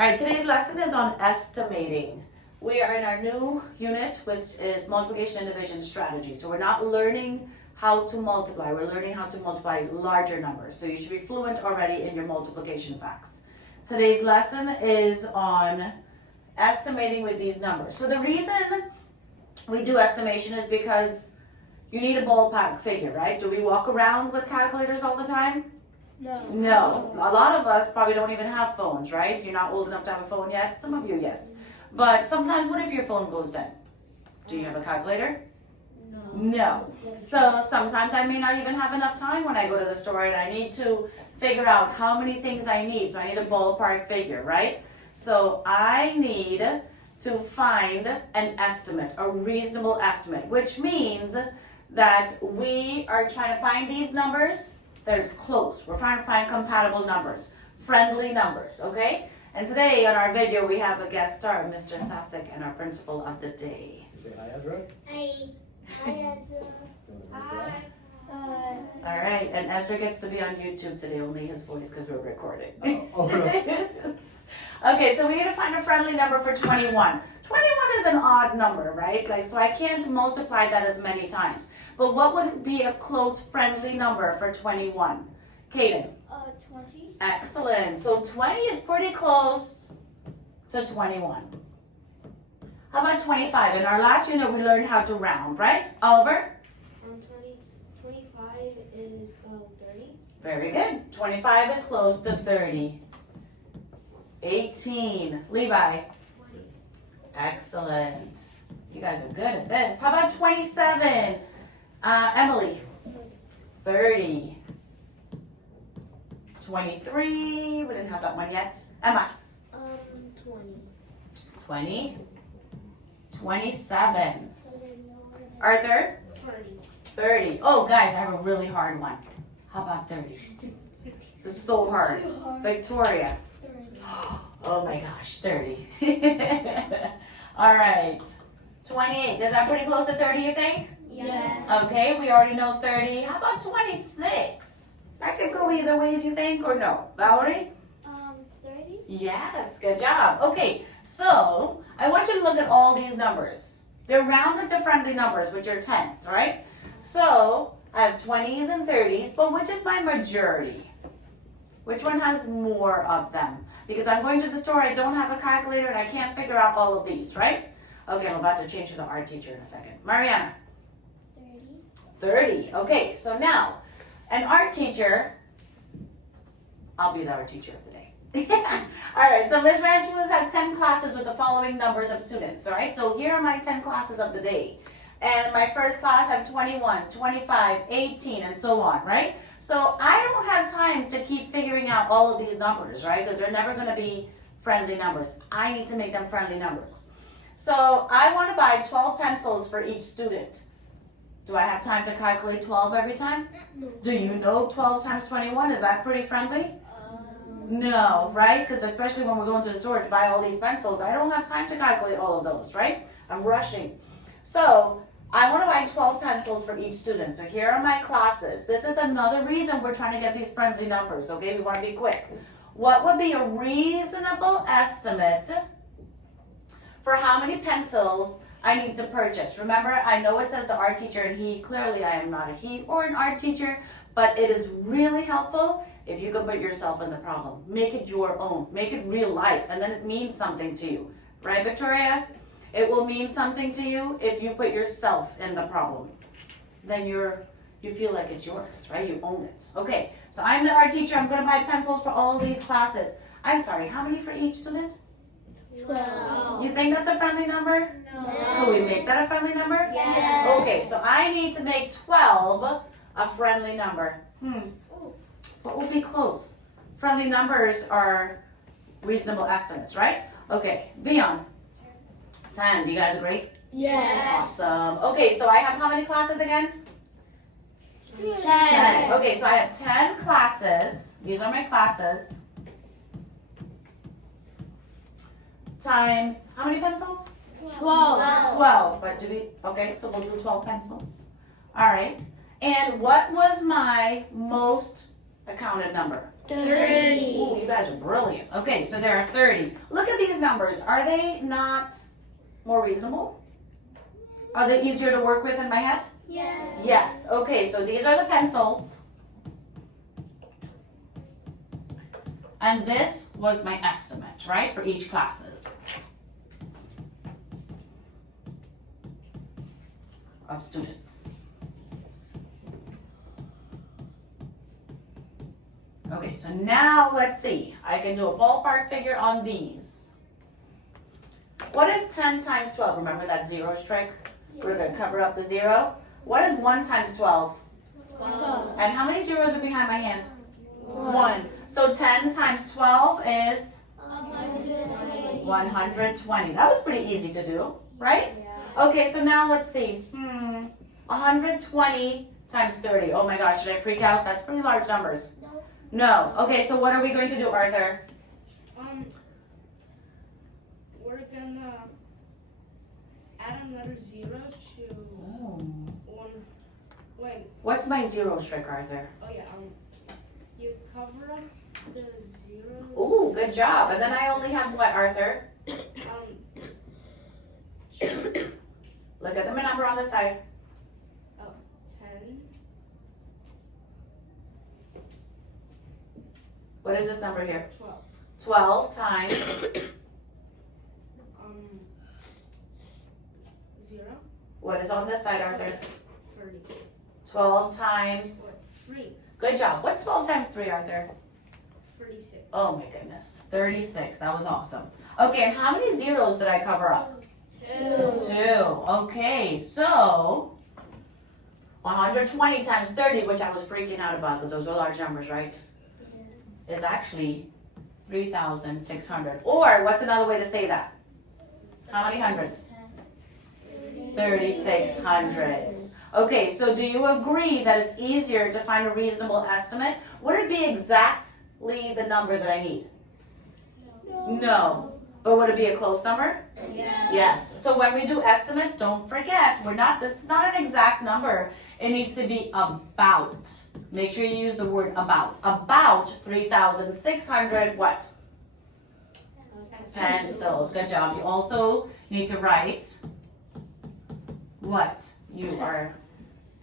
All right, today's lesson is on estimating. We are in our new unit, which is multiplication and division strategy. So we're not learning how to multiply, we're learning how to multiply larger numbers. So you should be fluent already in your multiplication facts. Today's lesson is on estimating with these numbers. So the reason we do estimation is because you need a ballpark figure, right? Do we walk around with calculators all the time? No. A lot of us probably don't even have phones, right? You're not old enough to have a phone yet. Some of you, yes. But sometimes, what if your phone goes dead? Do you have a calculator? No. So sometimes I may not even have enough time when I go to the store and I need to figure out how many things I need. So I need a ballpark figure, right? So I need to find an estimate, a reasonable estimate, which means that we are trying to find these numbers that is close. We're trying to find compatible numbers, friendly numbers, okay? And today on our video we have a guest star, Mr. Sasek, and our principal of the day. Say hi, Ezra. Hi. Hi, Ezra. Hi. All right, and Ezra gets to be on YouTube today, only his voice because we're recording. Okay, so we need to find a friendly number for 21. 21 is an odd number, right? So I can't multiply that as many times. But what would be a close friendly number for 21? Kaden? 20. Excellent. So 20 is pretty close to 21. How about 25? In our last unit, we learned how to round, right? Oliver? 25 is 30. Very good. 25 is close to 30. 18. Levi? 20. Excellent. You guys are good at this. How about 27? Emily? 30. 23. We didn't have that one yet. Emma? 20. 20. 27. Arthur? 30. 30. Oh, guys, I have a really hard one. How about 30? This is so hard. Victoria? 30. Oh my gosh, 30. All right. 28. Is that pretty close to 30, you think? Yes. Okay, we already know 30. How about 26? That could go either ways, you think, or no? Valerie? 30. Yes, good job. Okay, so I want you to look at all these numbers. They're rounded to friendly numbers, which are tens, right? So I have 20s and 30s, but which is my majority? Which one has more of them? Because I'm going to the store, I don't have a calculator, and I can't figure out all of these, right? Okay, I'm about to change to the art teacher in a second. Mariana? 30. Okay, so now, an art teacher, I'll be the art teacher of the day. All right, so Ms. Rancho has had 10 classes with the following numbers of students, all right? So here are my 10 classes of the day. And my first class have 21, 25, 18, and so on, right? So I don't have time to keep figuring out all of these numbers, right? Because they're never going to be friendly numbers. I need to make them friendly numbers. So I want to buy 12 pencils for each student. Do I have time to calculate 12 every time? Do you know 12 times 21? Is that pretty friendly? No, right? Because especially when we're going to the store to buy all these pencils, I don't have time to calculate all of those, right? I'm rushing. So I want to buy 12 pencils for each student. So here are my classes. This is another reason we're trying to get these friendly numbers, okay? We want to be quick. What would be a reasonable estimate for how many pencils I need to purchase? Remember, I know it says the art teacher and he. Clearly, I am not a he or an art teacher, but it is really helpful if you can put yourself in the problem. Make it your own. Make it real life, and then it means something to you. Right, Victoria? It will mean something to you if you put yourself in the problem. Then you feel like it's yours, right? You own it. Okay, so I'm the art teacher. I'm going to buy pencils for all these classes. I'm sorry, how many for each student? 12. You think that's a friendly number? No. Could we make that a friendly number? Yes. Okay, so I need to make 12 a friendly number. What will be close? Friendly numbers are reasonable estimates, right? Okay, Vion. 10. Do you guys agree? Yes. Awesome. Okay, so I have how many classes again? 10. Okay, so I have 10 classes. These are my classes. Times, how many pencils? 12. 12. But okay, so we'll do 12 pencils. All right. And what was my most accounted number? 30. Ooh, you guys are brilliant. Okay, so there are 30. Look at these numbers. Are they not more reasonable? Are they easier to work with in my head? Yes. Yes. Okay, so these are the pencils. And this was my estimate, right, for each classes of students. Okay, so now let's see. I can do a ballpark figure on these. What is 10 times 12? Remember that zero trick? We're going to cover up the zero. What is 1 times 12? 12. And how many zeros are behind my hand? 1. So 10 times 12 is 120. 120. That was pretty easy to do, right? Okay, so now let's see. 120 times 30. Oh my gosh, should I freak out? That's pretty large numbers. No. Okay, so what are we going to do, Arthur? We're gonna add another zero to one. Wait. What's my zero trick, Arthur? Oh yeah. You cover up the zeros. Ooh, good job. And then I only have what, Arthur? Look at the number on the side. 10. What is this number here? 12. 12 times 0. what is on this side, Arthur? 30. 12 times. 3. Good job. What's 12 times 3, Arthur? 36. Oh my goodness. 36. That was awesome. Okay, and how many zeros did I cover up? 2. Okay, so 120 times 30, which I was freaking out about because those were large numbers, right? Is actually 3,600. Or what's another way to say that? How many hundreds? 36 hundreds. Okay, so do you agree that it's easier to find a reasonable estimate? Would it be exactly the number that I need? No. But would it be a close number? Yes. So when we do estimates, don't forget, this is not an exact number. It needs to be about. Make sure you use the word about. About 3,600 what? Pencils. Good job. You also need to write what you are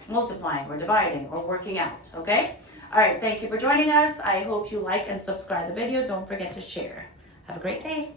multiplying or dividing or working out, okay? All right, thank you for joining us. I hope you like and subscribe the video. Don't forget to share. Have a great day.